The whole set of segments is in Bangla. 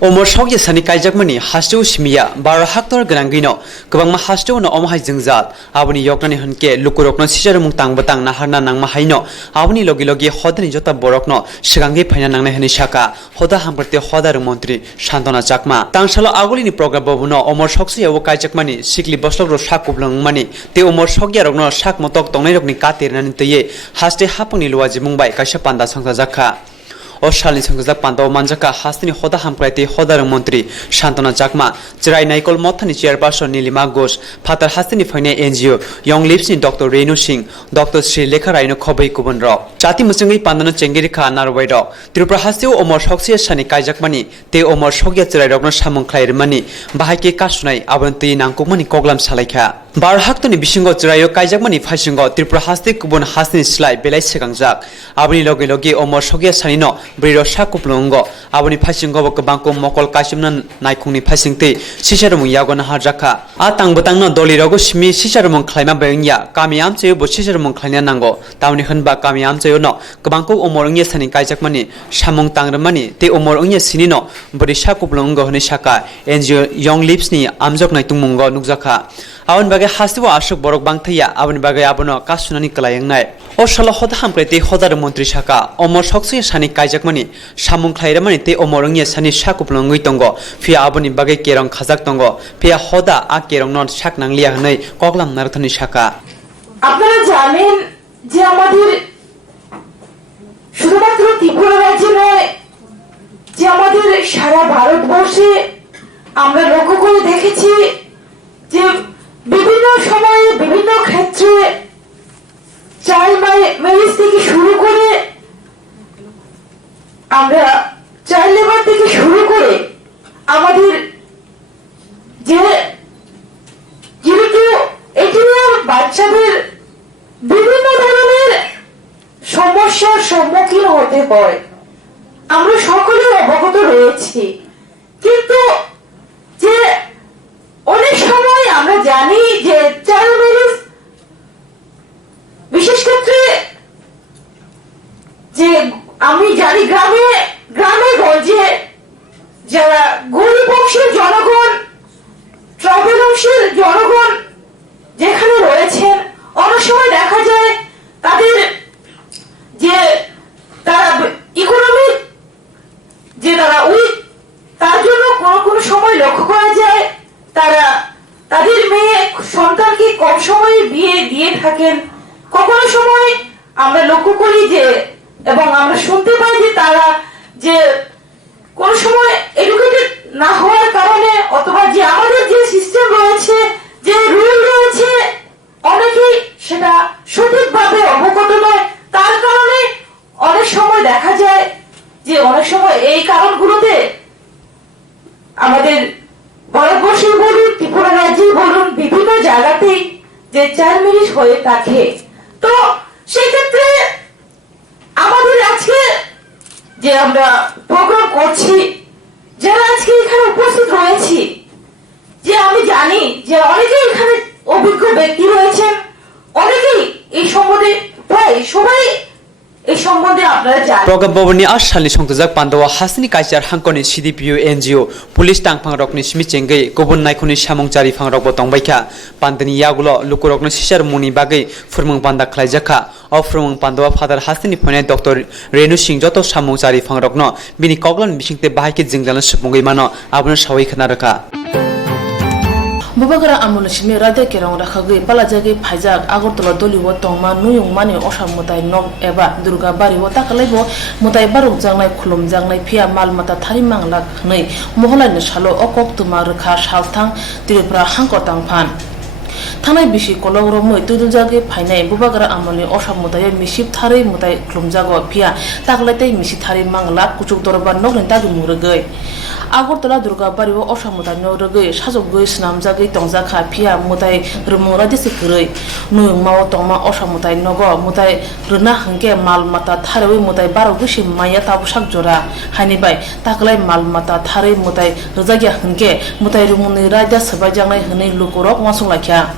Omor Shogya Sani Kaijakmani, Hasto Shmia, Bar Haktor Grangino, Kabang Hasto no Omahai Zingzat, Abuni Yokani Hanke, Lukurokno Sijarum Tang Batang Nahana Nang Mahino, Abuni Logi Hodani Jota Borokno, Shigangi Panang Hanishaka, Hoda Hamperte Hoda Montri, Shantona Jakma, Tangshala Agulini program Bobuno, Omor Shoksia Kaijakmani, Sikli Boslo Shakublang money, the Omor Shogya Rogno Shak Motok Tongi Katir and Teye, Haste Hapuni Luazi Mumbai, Kashapanda Sangazaka. Oshali Sangazak Pando Manjaka Hastini Hoda Hamprati Hodar Montri, Shantona Jakma, Jirai Naikol Motani Chairperson Nilima Ghosh, Patar Hastini Fine NGO, Young Lives in Dr. Renu Singh, Dr. Sri Lekha Raino Kobai Kubunro, Chati Musungi Pandana Chengirika Narwedo, Tripura Hastio Omor Shoksia Shani Kaijakmani, Te Omor Shogya Jirai Rogno Shamon Klairmani, Bahaki Kashunai, Avanti Nankumani Koglam Salaka. Bar Haktoni Bishingo Jirayo Kaijakmani Fashingo, Tripura Hasti Kubun Hastini Slai, Belai Segangjak, Abni Logi Omor Shogya Sanino, Brio Shakuplongo, Abuni Pashingo Banko Mokol Kashimnan Naikuni Pasingte, Sisharum Yagona Hajaka, Atang Butang Doli Rogoshmi, Sisharum Klima Benya, Kamiam Teo, Sisharum Klanyanango, Towni Hunba Kamiam Teo, Kabanko Omorunga Sani Kaijakmani, Shamong Tangramani, Te Omorunga Sinino, Bodishakuplongo Nishaka, NGO Young Lipsni, Amjok Naitumungo Nuzaka. Awan bagai Hastiwa Ashok Borok Bangtaya, Awan bagai Abono Kasunani Kalayang Night. O Shala Hoda Hampreti Hodar Montri Shaka, Omor Shoksu Shani Kaijakmani, Shamung Klairamani, Te Omorunga Sani Shakuplongi Tongo, Fia Aboni Bagai Kerong Kazak Tongo, Pia Hoda Akerong non Shak Nanglia Hanai, Koklam Naratani Shaka. আপনারা জানেন যে আমাদের শুধুমাত্র ত্রিপুরা রাজ্যে নয় যে আমাদের সারা ভারতবর্ষে আমরা লক্ষ্য করে দেখেছি যে বিভিন্ন সময়ে বিভিন্ন ক্ষেত্রে চাইল্ড ম্যারেজ থেকে শুরু করে আমরা চাইল্ড লেবার থেকে শুরু করে আমাদের যে যেহেতু এটি বাচ্চাদের বিভিন্ন ধরনের সমস্যার সম্মুখীন হতে হয় আমরা সকলে অবগত রয়েছি কিন্তু যে অনেক সময় আমরা জানি যে চাইল্ড ম্যারেজ বিশেষ ক্ষেত্রে যে আমি জানি গ্রামে গঞ্জে যারা গরিব অংশের জনগণ ট্রাইবাল অংশের জনগণ যেখানে রয়েছেন অনেক সময় দেখা যায় তাদের যে তারা ইকোনমিক যে তারা উইক তার জন্য কোনো সময় লক্ষ্য করা যায় তারা তাদের মেয়ে সন্তানকে কম সময়ে বিয়ে দিয়ে থাকেন কখনো সময় আমরা লক্ষ্য করি যে এবং আমরা শুনতে পাই যে তারা যে কোন সময় এডুকেটেড না হওয়ার কারণে অথবা যে আমাদের যে সিস্টেম রয়েছে যে রুল রয়েছে অনেকেই সেটা সঠিকভাবে অবগত নয় তার কারণে অনেক সময় দেখা যায় যে অনেক সময় এই কারণগুলোতে আমাদের ভারতবর্ষে বলুন ত্রিপুরা রাজ্যে বলুন বিভিন্ন জায়গাতেই যে চাইল্ড ম্যারেজ হয়ে থাকে তো সেই ক্ষেত্রে আমাদের আজকে যে আমরা প্রোগ্রাম করছি যারা আজকে এখানে উপস্থিত রয়েছি যে আমি জানি যে অনেকেই এখানে অভিজ্ঞ ব্যক্তি রয়েছেন অনেকেই এই সম্বন্ধে প্রায় সবাই এই সম্বন্ধে আপনারা জানেন Program Bobani Ashali Songtazak Pandawa Hasni Kaijar Hankoni CDPU NGO Police Tangpang Rokni Smichengai Gobun Naikuni Shamongchari Fangrok Botong Baika Pandani Yagulo Lukurokno Sishar Muni Bagai Furmung Panda Klaijaka Ofrumung Pandawa Father Hasni Pone Dr. Renu Singh Joto Shamongchari Fangrokno Bini Koglan Bishingte Bahaki Jingdalan Supungai Mano Abun Shawi Kanaraka Bubagara amunishmi rade kerong rakhagi balajagi phaijak agortola doliwo tongma nuyung mani osamutai nok eba durga bariwo takalaibo mutai baruk jangnai khulum jangnai phia malmata thari manglak nei moholai salo Koktwma rkha salthang Tripura hangkotang phan Tanai bisi kologro moi tudujage phainai bubagara amoni osamutai misip thari mutai khulumjago phia taklaitei misi thari manglak kuchuk dorba nokni tagi muragai Agortola Durga Bariwo Osamutai Norgay, Shazogay Snamzagay Tongzaka Pia Mutai Rumura Disikri, Nuyung Mao Toma Osamutai Nogo, Mutai Runa Hanke Malmata Tarawi Mutai Barogushi Maya Tabushak Jora, Hanibai, Taklai Malmata Tari Mutai Rozagia Hanke, Mutai Rumuni Raja Sabajang Huni Lukurok Masulakia.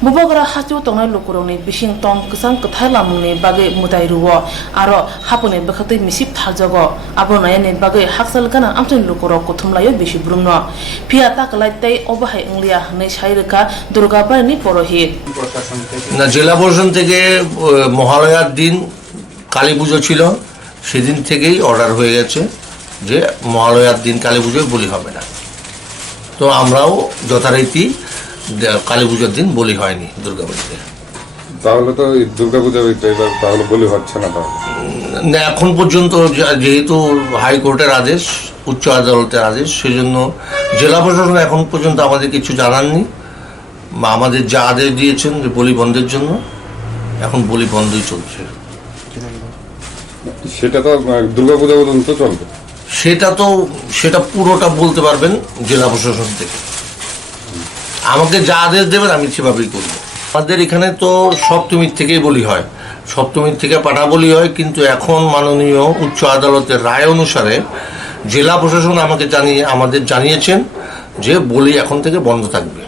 Bubagara Hatu Tona Lukuroni, Bishing Tom Kusan Katalamuni, Bagay Mutai Ruo, Aro, Hapone Bakati Misip Tajago, Abonayane Bagay Haxel Gana Amton Lukuro, Kotumlayo Bishi Bruno, Pia Takalate, Obahay Inglia, Neshairika, Durga Bani Porohit. না জেলা প্রশাসন থেকে মহালয়ার দিন কালী পুজো ছিল সেদিন থেকেই অর্ডার হয়ে গেছে যে মহালয়ার দিন কালী পুজোয় বলি হবে না। তো আমরাও যথারীতি কালী পুজোর দিন বলি হয়নি দুর্গাপুজোতে। তাহলে তো দুর্গাপূজা তাহলে বলি হচ্ছে না তাহলে না, এখন পর্যন্ত যেহেতু হাইকোর্টের আদেশ, উচ্চ আদালতের আদেশ, সেজন্য জেলা প্রশাসন এখন পর্যন্ত আমাদের কিছু জানাননি বা আমাদের যা আদেশ দিয়েছেন যে বলি বন্ধের জন্য, এখন বলি বন্ধই চলছে। সেটা তো দুর্গাপূজা পর্যন্ত চলবে, সেটা পুরোটা বলতে পারবেন জেলা প্রশাসন থেকে। আমাকে যা আদেশ দেবেন আমি সেভাবেই করব। আমাদের এখানে তো সপ্তমীর থেকেই বলি হয়, সপ্তমীর থেকে পাঠা বলি হয়, কিন্তু এখন মাননীয় উচ্চ আদালতের রায় অনুসারে জেলা প্রশাসন আমাদের জানিয়েছেন যে বলি এখন থেকে বন্ধ থাকবে,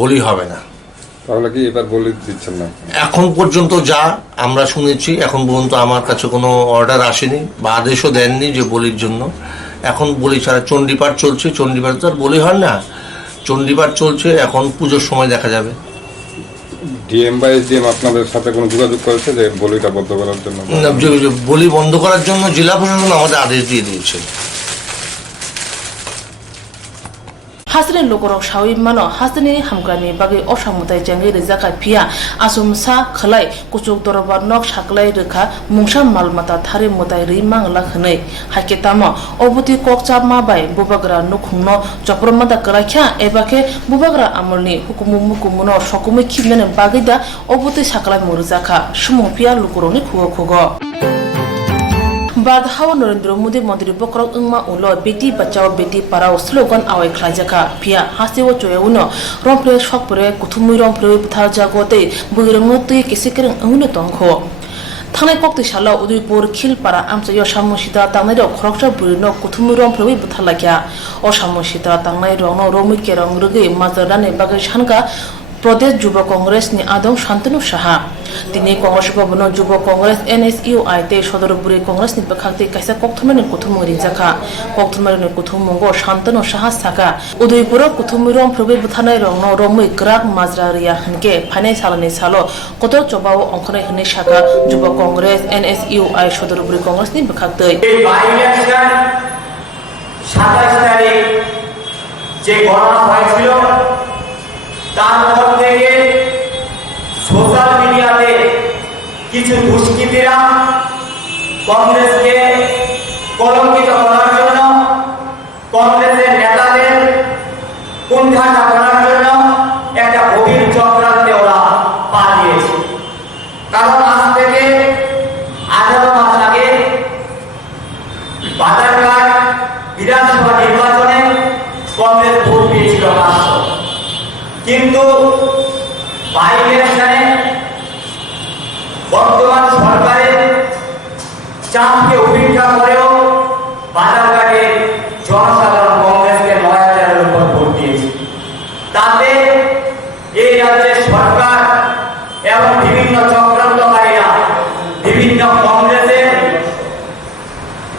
বলি হবে না। তাহলে কি এবার বলি দিচ্ছেন না? এখন পর্যন্ত যা আমরা শুনেছি, এখন পর্যন্ত আমার কাছে কোনো অর্ডার আসেনি বা আদেশও দেননি যে বলির জন্য। এখন বলি ছাড়া চণ্ডীপাঠ চলছে, চণ্ডীপাঠ তো আর বলি হয় না, চণ্ডীপাঠ চলছে, এখন পুজোর সময় দেখা যাবে। ডিএম বা এসডিএম আপনাদের সাথে কোনো যোগাযোগ করেছে যে বলিটা বন্ধ করার জন্য? বলি বন্ধ করার জন্য জেলা প্রশাসন আমাদের আদেশ দিয়ে দিয়েছে। Hasrin Lokorok Shawi Mano, Hasni Hamgani, Bagi Oshamutai Jangi, Zaka Pia, Asumsa, Kalai, Kuchuk Dorobanok, Shaklai Reka, Mungsha Malmata, Tari Mutai Rimang Lakane, Haketama, Obuti Kokcha Mabai, Bubagra Nukuno, Japromada Karakia, Ebake, Bubagra Amoni, Hukumukumuno, Shokumi Kimen and Bagida, Obuti Shaklai Murzaka, Shumupia Lukuroni Kuokogo. Bad Hawa Narendra Modi Mantri Bokrok Ingma Ulo Beti Bachao Beti Parao slogan Awe Klajaka Pia Hasiwo Choyuno Rompre Shopre Kutumi Rompre Tajagote Buramoti Kisikering Uno Tonko Tane Kokti Shala Udipur Kil Para Amsa Yoshamushita Tanado Krokcha Burino Kutumi Rompre Butalakia Oshamushita Tanaido no Romi Kerong Rugi Mazarane Bagashanka Pradesh Juba Congress ni Adong Shantanu Shaha Tini Congress Governor Juba Congress NSUI te Shodorpuri Congress ni Bakati Kaisa Koktwma ni Kutumuri Zaka Koktwma ni Kutumungo Shantanu Shaha Saka Udaipura Kutumirom Probe Buthanai Rong no Romi Krak Mazraria Hanke Phane Salani Salo Kotor Chobao Onkone Hne Shaka Juba Congress NSUI Shodorpuri Congress ni Bakati by-election 27 তারিখ যে গণনা হয়েছিল তারপর থেকে সোশ্যাল মিডিয়াতে কিছু দুষ্কৃতীরা কংগ্রেসকে কলঙ্কিত করার জন্য, কংগ্রেসের নেতাদের কুণ্ঠাসা করার জন্য একটা গভীর চক্রান্তে ওরা পা দিয়েছে। কারণ আজ থেকে 18 মাস আগে বাজারঘাট বিধানসভা নির্বাচনে কংগ্রেস ভোট পেয়েছিল 500, কিন্তু বাই-ইলেকশনে বর্তমান সরকারের চাপকে উপেক্ষা করেও বাজারঘাটে জনসাধারণ কংগ্রেসকে 9000-এর উপর ভোট দিয়েছে। তাতে এই রাজ্যের সরকার এবং বিভিন্ন চক্রান্তকারীরা বিভিন্ন কংগ্রেসের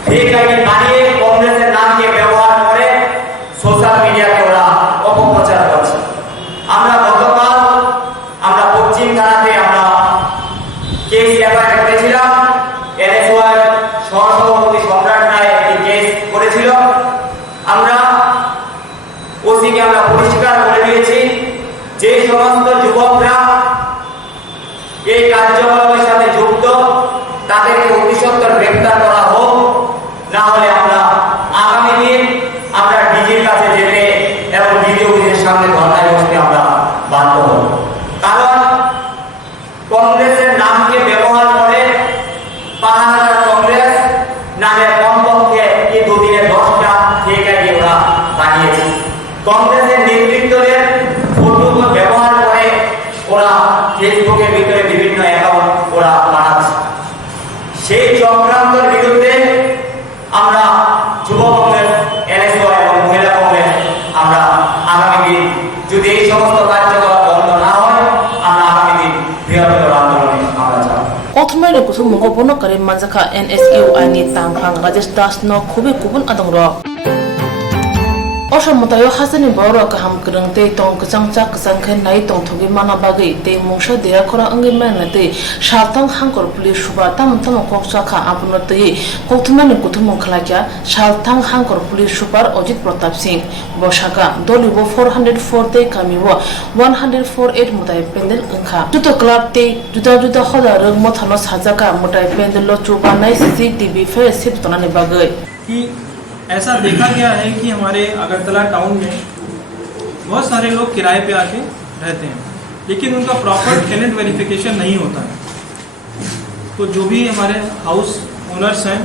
ফেক আইডি বানিয়ে কংগ্রেসের নামকে ব্যবহার করে সোশ্যাল মিডিয়াতে ওরা অপপ্রচার করছে। আমরা গতকাল পশ্চিম থানাতে আমরা কেস এফআইআর করেছিলাম। এনএসওয়াই সহসভাপতি সম্রাট রায় একটি কেস করেছিল। আমরা ওসিকে আমরা পরিষ্কার করে দিয়েছি যে সমস্ত যুবকরা এই কার্যকলাপের সাথে যুক্ত তাদেরকে অতি সত্বর গ্রেফতার করা হোক, না হলে আমরা আগামী দিন আমরা ডিজির কাছে যেতে এবং ডিজি অফিসের সামনে ধর্নায় বসতে আমরা বাধ্য হব। কারণ কংগ্রেসের নামকে ব্যবহার করে 5000 কংগ্রেস নামে কমপক্ষে এই দুদিনে 10টা ফেক আইডি ওরা বানিয়েছে। কংগ্রেসের নেতৃত্বদের ফটো ব্যবহার করে ওরা ফেসবুকের ভিতরে বিভিন্ন অ্যাকাউন্ট ওরা বানাচ্ছে। সেই চক্রান্তের বিরুদ্ধে আমরা যুব কংগ্রেস, এনএসওয়াই এবং মহিলা কংগ্রেস আমরা আগামী দিন যদি এই সমস্ত কার্যকলাপ বন্ধ না হয় Koktwma ni kutu mungo bono kare manjaka NSU ani tamphang Rajesh Das no khubi kubun adongrok Osamutayo hasani boro kaham kereng te tong kecang cak kesang khen nai tong thogi mana bagai te mungsa dea khora angi mena te shaltang hangkor pulis suba tam koksa kha apuno te Koktwma ni kutu mung khlakya shaltang hangkor pulis super Ajit Pratap Singh bosaka dolibo 404 te kamiwo 148 mutai pendel angkha tuto club te juda khoda rang mo thano sajaka mutai pendel lo chupa nai CCTV fe sip tonane bagai कि ऐसा देखा गया है कि हमारे अगरतला टाउन में बहुत सारे लोग किराए पे आके रहते हैं लेकिन उनका प्रॉपर टेनेंट वेरिफिकेशन नहीं होता है। तो जो भी हमारे हाउस ओनर्स हैं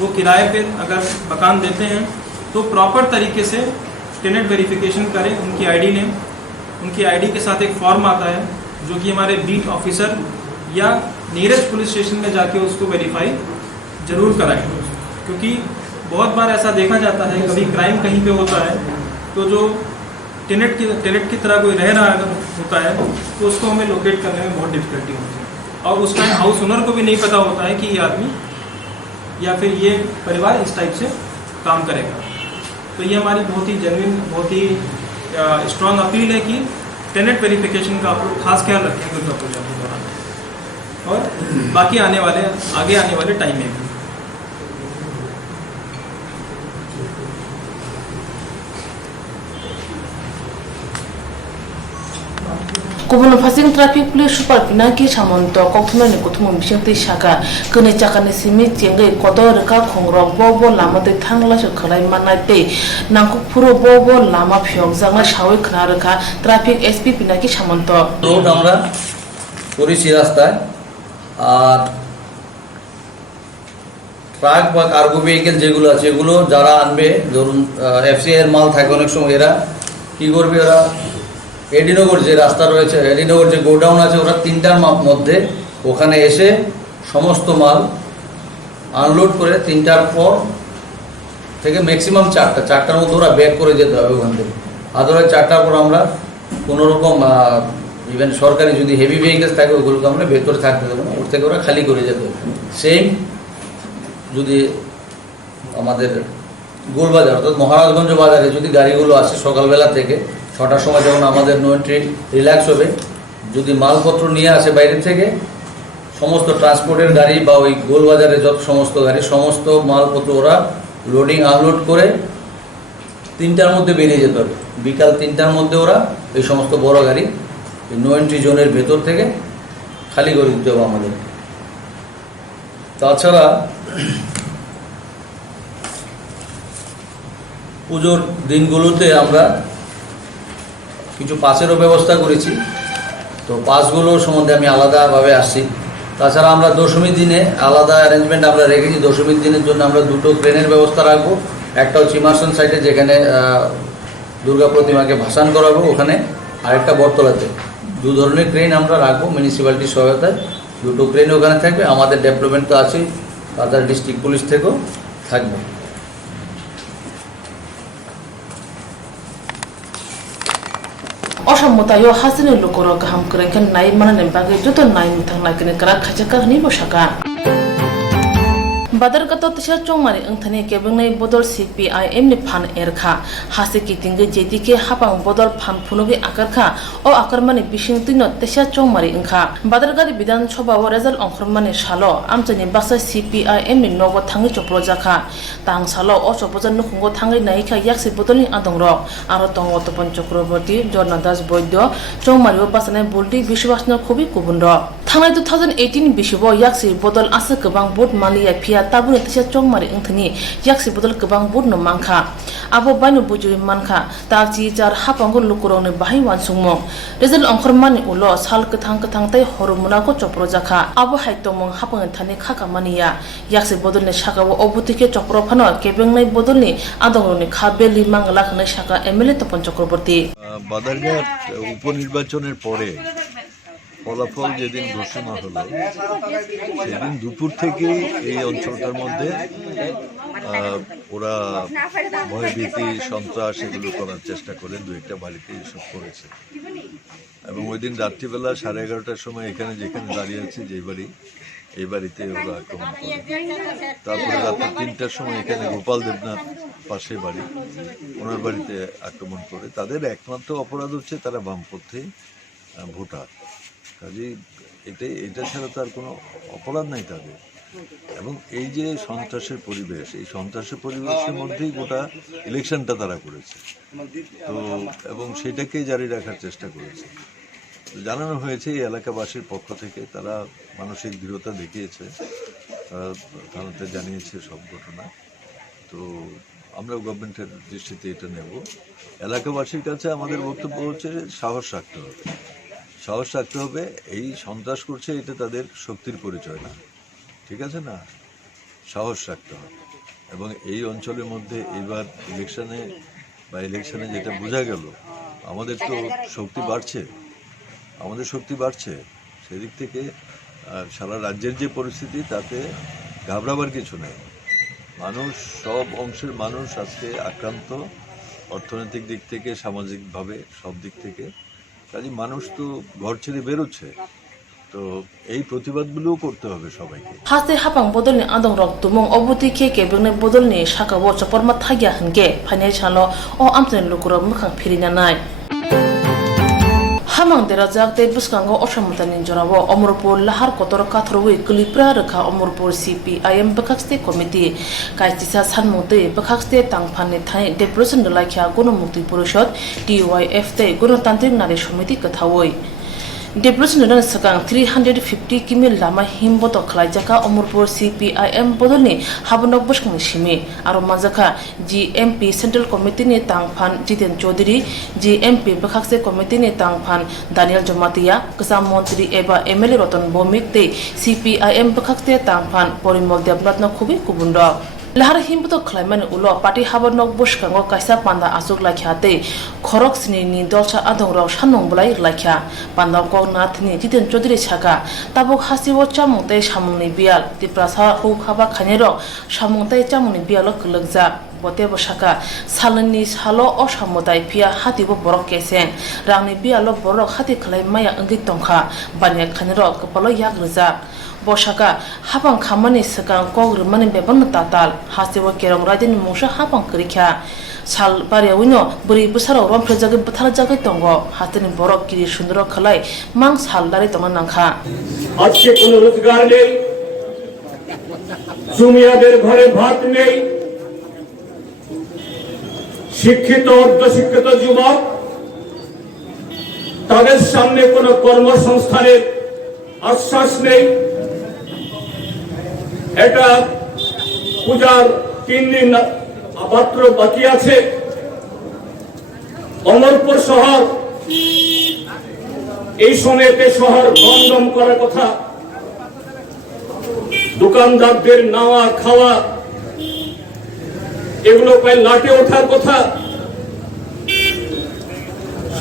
वो किराए पे अगर मकान देते हैं तो प्रॉपर तरीके से टेनेंट वेरिफिकेशन करें। उनकी आईडी लें, उनकी आईडी के साथ एक फॉर्म आता है जो कि हमारे बीट ऑफिसर या नियरेस्ट पुलिस स्टेशन में जाके उसको वेरीफाई ज़रूर कराएं, क्योंकि बहुत बार ऐसा देखा जाता है कभी क्राइम कहीं पे होता है तो जो टेनेंट की तरह कोई रह रहा होता है तो उसको हमें लोकेट करने में बहुत डिफिकल्टी होती है और उस टाइम हाउस ओनर को भी नहीं पता होता है कि ये आदमी या फिर ये परिवार इस टाइप से काम करेगा। तो ये हमारी बहुत ही जेन्युइन बहुत ही स्ट्रॉन्ग अपील है कि टेनेंट वेरिफिकेशन का आप लोग खास ख्याल रखें दुर्गा पूजा के दौरान और बाकी आगे आने वाले टाइम में भी। Kubun fasing traffic police super pinaki samonto Koktwma ni kutu mung bising te shaka kene chakane simi jengai kodor reka khongrok bobo lama te thangla se khalai manai te nangku puro bobo lama phyok jangla shawi khna reka traffic SP pinaki samonto road আমরা করেছি রাস্তায় আর ট্রাক বা কার্গো ভেহিকেল যেগুলো আছে এগুলো যারা আনবে ধরুন এফসিআই এর মাল থাকে অনেক সময় এরা কি করবে ওরা এডিনগর যে রাস্তা রয়েছে এডিনগর যে গোডাউন আছে ওরা 3টার মধ্যে ওখানে এসে সমস্ত মাল আনলোড করে 3টার পর থেকে ম্যাক্সিমাম 4টার মধ্যে ওরা ব্যাক করে যেতে হবে ওখান থেকে। আদারওয়াইজ 4টার পর আমরা কোনোরকম ইভেন সরকারি যদি হেভি ভেহিকেলস থাকে ওগুলোকে আমরা ভেতরে থাকতে দেবো না, ওর থেকে ওরা খালি করে যেতে হবে। সেম যদি আমাদের গোলবাজার অর্থাৎ মহারাজগঞ্জ বাজারে যদি গাড়িগুলো আসে সকালবেলা থেকে 6টার সময় যখন আমাদের নো এন্ট্রি রিল্যাক্স হবে, যদি মালপত্র নিয়ে আসে বাইরে থেকে সমস্ত ট্রান্সপোর্টের গাড়ি বা ওই গোলবাজারে যত সমস্ত গাড়ি সমস্ত মালপত্র ওরা লোডিং আনলোড করে 3টার মধ্যে বেরিয়ে যেতে হবে। বিকাল 3টার মধ্যে ওরা এই সমস্ত বড় গাড়ি নো এন্ট্রি জোনের ভেতর থেকে খালি করে দিতে হবে আমাদের। তাছাড়া পুজোর দিনগুলোতে আমরা কিছু পাসেরও ব্যবস্থা করেছি, তো পাসগুলো সম্বন্ধে আমি আলাদাভাবে আসছি। তাছাড়া আমরা দশমীর দিনে আলাদা অ্যারেঞ্জমেন্ট আমরা রেখেছি। দশমীর দিনের জন্য আমরা 2টো ক্রেনের ব্যবস্থা রাখবো, একটা হচ্ছে ইমার্শন সাইটে যেখানে দুর্গা প্রতিমাকে ভাসান করাবো ওখানে, আরেকটা বটতলাতে। 2 ধরনের ক্রেন আমরা রাখবো মিউনিসিপ্যালিটির সহায়তায়। 2টো ক্রেন ওখানে থাকবে, আমাদের ডেভেলপমেন্ট তো আছেই, তাছাড়া ডিস্ট্রিক্ট পুলিশ থেকেও থাকবে। Osamutayo hasani lukoro kaham kerengken nai manane bagai joto nai mutang nai kene kara khachaka ni bosaka Badar kato tisha chongmari angthani kebeng nai bodol CPIM ni phan erkha hase kitinge jedike hapang bodol phan phunogi akarkha o akarmani bising tino tisha chongmari angkha Badar gari bidan sabha o result ongkhormani salo amchani baksa CPIM ni nogo thangi chopro jakha tang salo o chopojan nukhungo thangi nai kha yaksi bodolni adongrok aro tongo topan Chakraborty Jornadas Boydyo chongmari o basane bulti bishwasno khubi kubunro Thangai 2018 bishibo yaksi bodol asa kebang bot maliya phia tabune tisha chongmari angthani yaksi bodol kebang bot no mangkha abo bainu bujui mankha tachi jar hapango lukurone bahai wansungmo result ongkhormani ulo sal kathang tai hormona ko chopro jakha abo haitomong hapang thani khaka maniya yaksi bodolne shakawo obutike chopro phano kebengnai bodolni adongroni khabeli mangla khane shaka MLA Topan Chakraborty Badharghat উপনির্বাচনের পরে ফলাফল যেদিন ঘোষণা হলো সেদিন দুপুর থেকেই এই অঞ্চলটার মধ্যে ওরা ভয়ভীতি সন্ত্রাস এগুলো করার চেষ্টা করে, 2একটা বাড়িতে এসব করেছে। এবং ওই দিন রাত্রিবেলা 11:30টার সময় এখানে যেখানে দাঁড়িয়ে আছে যে বাড়ি এই বাড়িতে ওরা আক্রমণ করে। তারপরে রাত্রে 3টার সময় এখানে গোপাল দেবনাথ পাশে বাড়ি, ওনার বাড়িতে আক্রমণ করে। তাদের একমাত্র অপরাধ হচ্ছে তারা বামপন্থী ভোটার, কাজেই এটা ছাড়া তার কোনো অপরাধ নাই তাদের। এবং এই যে সন্ত্রাসের পরিবেশ, এই সন্ত্রাসের পরিবেশের মধ্যেই গোটা ইলেকশনটা তারা করেছে, তো এবং সেটাকে জারি রাখার চেষ্টা করেছে। জানানো হয়েছে এই এলাকাবাসীর পক্ষ থেকে, তারা মানসিক দৃঢ়তা দেখিয়েছে, তারা থানাতে জানিয়েছে সব ঘটনা। তো আমরা গভর্নমেন্টের দৃষ্টিতে এটা নেব। এলাকাবাসীর কাছে আমাদের বক্তব্য হচ্ছে সাহস রাখতে হবে, সাহস রাখতে হবে। এই সন্ত্রাস করছে এটা তাদের শক্তির পরিচয় না, ঠিক আছে না, সাহস রাখতে হবে। এবং এই অঞ্চলের মধ্যে এইবার ইলেকশনে যেটা বোঝা গেল, আমাদের তো শক্তি বাড়ছে, আমাদের শক্তি বাড়ছে। সেদিক থেকে সারা রাজ্যের যে পরিস্থিতি, তাতে ঘাবড়াবার কিছু নেই। মানুষ, সব অংশের মানুষ আজকে আক্রান্ত, অর্থনৈতিক দিক থেকে, সামাজিকভাবে, সব দিক থেকে। কাজে মানুষ তো ঘর ছেড়ে বেরোচ্ছে, তো এই প্রতিবাদগুলোও করতে হবে সবাইকে। হাতে হাপাং বদলনি আদং রক তুমং অবতি কে বেংনে বদলনি সাকাবো চপরমা থাগিয়া হনকে ফাইনাল সালো ও আমতনে লুকুর মুখাং ফিরিনা নাই হামাং দেরা জাগতে বুসকাঙ্গো অসমতানি জরাবো অমরপুর লাহার কতর কাথরওই কুলিপ্রা রেখা অমরপুর CPIM বখাকস্তে কমিটি কাইতিসা সানমতে বখাকস্তে তাংফানে থাই ডেপ্রেশন লাইখ্যা গণমুক্তি পরিষদ DYF তে গণতান্ত্রিক নারী সমিতি কথাওই ডেপ্রেশন সাকাং 350 কিমি লামা হিমবত খলাইজাকা অমরপুর CPIM বদলনি হাবনক বসকাং সিমি আর মাজাকা GMP সেন্ট্রাল কমিটি নি তাংফান জিতেন চৌধুরী GMP বখাকসে কমিটি নি তাংফান দানিয়াল জমাতিয়া কসাম মন্ত্রী এবা MLA রতন ভৌমিক তে CPIM বখাকসে তাংফান পরিমল দেবনাথ ন খুবই কুবুন্ড লাহার হিমবত খলাইমানি উলো পার্টি হাবনক বসকাঙ্গ কাইসা পান্ডা আসুক লাইখ্যাতে খরক স্নিনি দলসা আদংরাव সানং বলাই লাইখ্যা পান্ডা কনাথনি জিতেন চৌধুরী ছাকা তাবুক হাসিব চামুংতে সামুংনি বিয়াল তিপ্রাসা হুক হাবা খানের সামুংতে চামুংনি বিয়াল কলগজা বতে বসাকা সালনি সালো অসামতাই ফিয়া হাতিব বরক কেসেং রাংনি বিয়াল বরক হাতি খলাই মায়া अंगि तंखा बानिया खानेर कपाल याग रजा बसाका हापां खामानि सकां कग्रमानि बेबन ताताल हासेव केरं राजनि मुसा हापां करिख्या साल बारियावैनो बोरै बोसाराव रमफ्रेजागे बोथारजागे दंग हातेनि बरक गिरि सुन्दर खलाय मां साल दारि दंग नांखा আজকে কোনো রোজগার নেই, জুমিয়াদের ঘরে ভাত নেই, শিক্ষিত অর্ধশিক্ষিত যুবক তাদের সামনে কোনো কর্মসংস্থানের আশ্বাস নেই। এটা পূজার 3 দিন মাত্র বাকি আছে। অমরপুর শহর এই সময়তে শহর বন্ধন করার কথা, দোকানদারদের নাওয়া খাওয়া এগুলো প্রায় লাটে ওঠার কথা।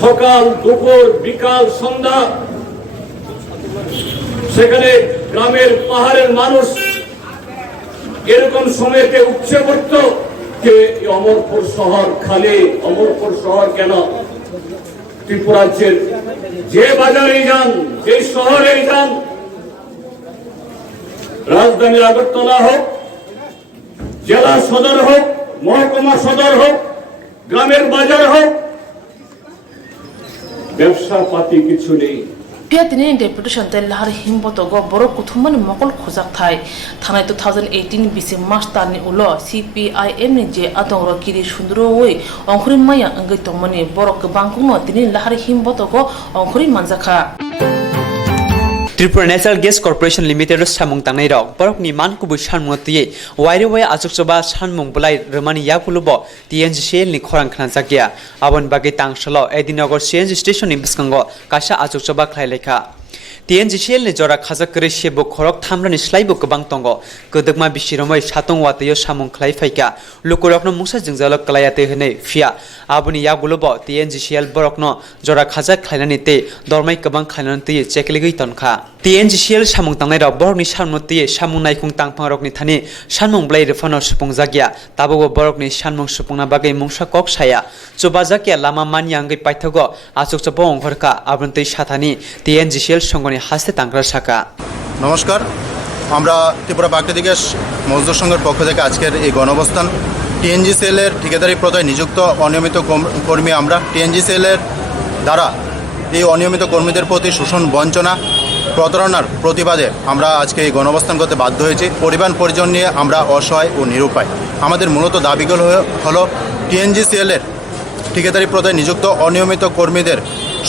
সকাল দুপুর বিকাল সন্ধ্যা সেখানে গ্রামের পাহাড়ের মানুষ এরকম সময়তে উপচে পড়ত যে অমরপুর শহর খালি, অমরপুর শহর কেন? ত্রিপুরাজ্যের যে বাজারে যান, যে শহরে যান, রাজধানী আগরতলা হোক, জেলা সদর হোক, মহকুমা সদর হোক, গ্রামের বাজার হোক, ব্যবসা পাতি কিছু নেই। Piatini interpretation তে লাহার হিমবত গ বড় কুথুমানি মকল খোজাক থাই থানায় 2018 বিসি মাস তানি উলো CPIM নি যে আদংর কিরি সুন্দর ওই অংখরি মায়া অঙ্গৈ তমনি বড় বাংকুন তিনি লাহার হিমবত গ অংখরি মানজাখা Tripura Natural Gas Corporation Limited samung tangnai rok borok ni mankubu sanmung tiye waire wai achukchoba sanmung bulai remani yakulubo TNGCL ni khorang khana jakya abon bagi tangsalo edinogor CNG station ni biskango kaisa achukchoba khlailekha TNGCL ni jora khajak kre sebo khorok thamrani slaibo gobang tongo kodokma bisiromai satong watayo samung khlai phaika lukurokno mungsa jingjalo klayate hene fia aboni yakulubo TNGCL borokno jora khajak khlainani te dormai gobang khlainani te chekligei tonkha TNGCL samung tangnai rok borokni samung tiye samung naikung tangphang rokni thani samung blai refano supung jakya tabogo borokni samung supungna bagai mungsa kok saya choba jakya lama manyangei paithogo achukchobo onghorka abrontei sathani TNGCL songoni haste tangra saka নমস্কার, আমরা ত্রিপুরা প্রাকৃতিক গ্যাস মজদুর সংঘের পক্ষ থেকে আজকের এই গণঅবস্থান টিএনজিসিএলের ঠিকাদারি প্রথায় নিযুক্ত অনিয়মিত কর্মী আমরা টিএনজিসিএলের দ্বারা এই অনিয়মিত কর্মীদের প্রতি শোষণ বঞ্চনা প্রতারণার প্রতিবাদে আমরা আজকে এই গণঅবস্থান করতে বাধ্য হয়েছি। পরিবার পরিজন নিয়ে আমরা অসহায় ও নিরুপায়। আমাদের মূলত দাবিগুলো হলো টিএনজিসিএলের ঠিকাদারি প্রথায় নিযুক্ত অনিয়মিত কর্মীদের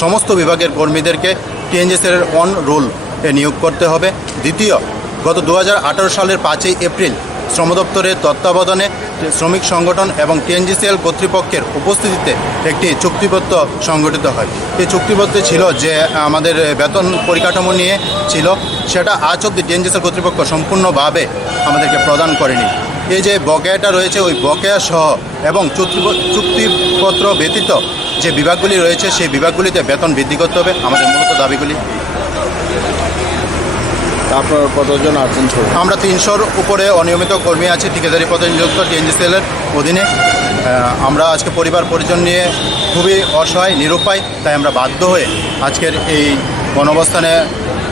সমস্ত বিভাগের কর্মীদেরকে টিএনজিসিএলের অন রোল এ নিয়োগ করতে হবে। দ্বিতীয়, গত 2018 সালের 5 এপ্রিল শ্রম দপ্তরের তত্ত্বাবধানে শ্রমিক সংগঠন এবং টিএনজিসিএল কর্তৃপক্ষের উপস্থিতিতে একটি চুক্তিপত্র সংগঠিত হয়। এই চুক্তিপত্রে ছিল যে আমাদের বেতন পরিকাঠামো নিয়ে ছিল, সেটা আজ অবধি টিএনজিসিএল কর্তৃপক্ষ সম্পূর্ণভাবে আমাদেরকে প্রদান করেনি। এই যে বকেয়াটা রয়েছে ওই বকেয়া সহ এবং চুক্তিপত্র ব্যতীত যে বিভাগগুলি রয়েছে সেই বিভাগগুলিতে বেতন বৃদ্ধি করতে হবে। আমাদের মূলত দাবিগুলি। আপনার কতজন আছেন? আমরা 300-র উপরে অনিয়মিত কর্মী আছি ঠিকাদারি পদে নিযুক্ত টিএনজিসিএলের অধীনে। আমরা আজকে পরিবার পরিজন নিয়ে খুবই অসহায় নিরুপায়, তাই আমরা বাধ্য হয়ে আজকের এই গণঅবস্থানে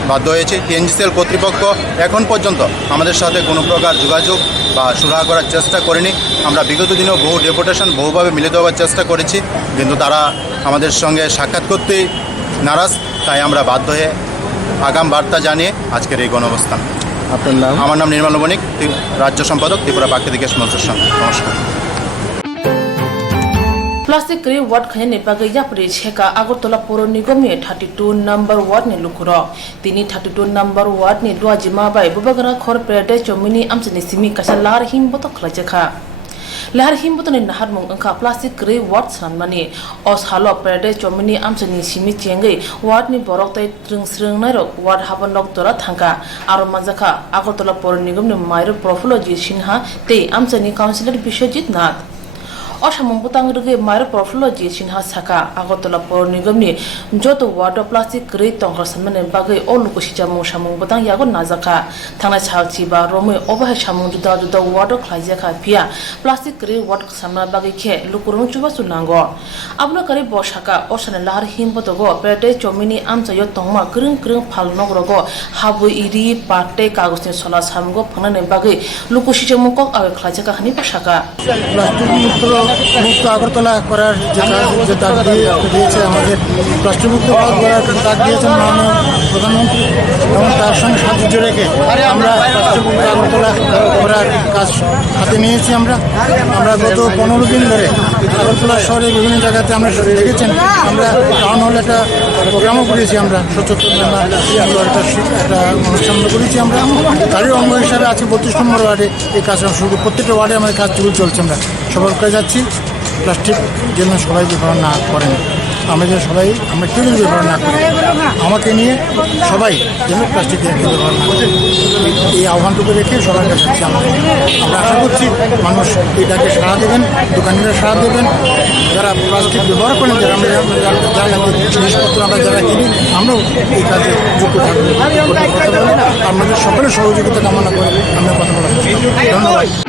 বাধ্য হয়েছি। টিএনজিসিএল কর্তৃপক্ষ এখন পর্যন্ত আমাদের সাথে কোনো প্রকার যোগাযোগ বা সুরাহা করার চেষ্টা করেনি। আমরা বিগত দিনেও বহু ডেপুটেশন বহুভাবে মিলিত হওয়ার চেষ্টা করেছি, কিন্তু তারা আমাদের সঙ্গে সাক্ষাৎ করতেই নারাজ। তাই আমরা বাধ্য হয়ে আগাম বার্তা জানিয়ে আজকের এই গণঅবস্থান। আপনার নাম? আমার নাম নির্মল বণিক, রাজ্য সম্পাদক ত্রিপুরা প্রাকৃতিক গ্যাস মজদুর সংঘ। নমস্কার। प्लास्टिक करी वार्ड खने नेपागे यापरे छेका आगरतला पौर निगम ने 32 नंबर वार्ड ने लुकुरो तिनी 32 नंबर वार्ड ने दुआजिमा बाय बबगरा खर पेडे चमिनी आमचनि सिमी कसा लार हिम बत खलाजेखा लहर हिम बत ने नहर मुंग अंका प्लास्टिक करी वार्ड सानमानी अस हालो पेडे चमिनी आमचनि सिमी चेंगे वार्ड नि बरक तै त्रिंग स्रिंग नायरक वार्ड हाबन लक तोरा थांका आरो माजाखा आगरतला पौर निगम ने मायरो प्रफुल्लजी सिन्हा ते आमचनि काउन्सिलर विश्वजित नाथ असामं बुतांग रगे मायरो प्रफुल्लजी सिन्हा साका आगरतला पौर निगम नि जत वार्ड प्लास्टिक करी तंगर सनमाने बागै अलुकुसिजा मोसामं बुतांग यागो नाजाखा थांना छावची बा रोमे अबाहाय सामं जुदा जुदा वार्ड खलाइजाखा फिया प्लास्टिक करी वार्ड सामना बागै खे लुकुरं चुबा सुनांगो आबनो करी बसाका असाने लाहार हिमबतगो पेटे चमिनी आमचायो तंगमा ग्रं ग्रं फालनगरगो हाबु इरि पाटे कागजनि सला सामगो फंनाने बागै लुकुसिजा मुकक आगे खलाइजाखा हानि बसाका प्लास्टिक मुक्त আগরতলা করার যে ডাক দিয়েছে আমাদের প্লাস্টিক মুক্ত করার ডাক দিয়েছেন মাননীয় প্রধানমন্ত্রী এবং তার সঙ্গে সাহায্য রেখে আমরা প্লাস্টিক মুক্ত আগরতলা করার কাজ হাতে নিয়েছি। আমরা গত 15 দিন ধরে আগরতলা শহরে বিভিন্ন জায়গাতে আমরা দেখেছেন আমরা টাউন হলে একটা প্রোগ্রামও করেছি, আমরা সচেতনতা একটা অনুষ্ঠান করেছি। আমরা তারই অঙ্গ হিসাবে আছে 32 নম্বর ওয়ার্ডে এই কাজ শুরু, প্রত্যেকটা ওয়ার্ডে আমাদের কাজ চলছে। আমরা সবার করে যাচ্ছি প্লাস্টিক যেন সবাই ব্যবহার না করেন, আমরা কেউ যেন ব্যবহার না করি, আমাকে নিয়ে সবাই যেন প্লাস্টিক ব্যবহার না করে এই আহ্বানটুকু রেখে সবার কাছে আমরা আশা করছি মানুষ এটাকে সাড়া দেবেন, দোকানিরা সাড়া দেবেন, যারা প্লাস্টিক ব্যবহার করেন, যারা জিনিসপত্র আমরা যারা কিনি আমরাও এই কাজে যুক্ত থাকবো। আমাদের সকলের সহযোগিতা কামনা করে আমরা কথা বলার চেষ্টা করি। ধন্যবাদ।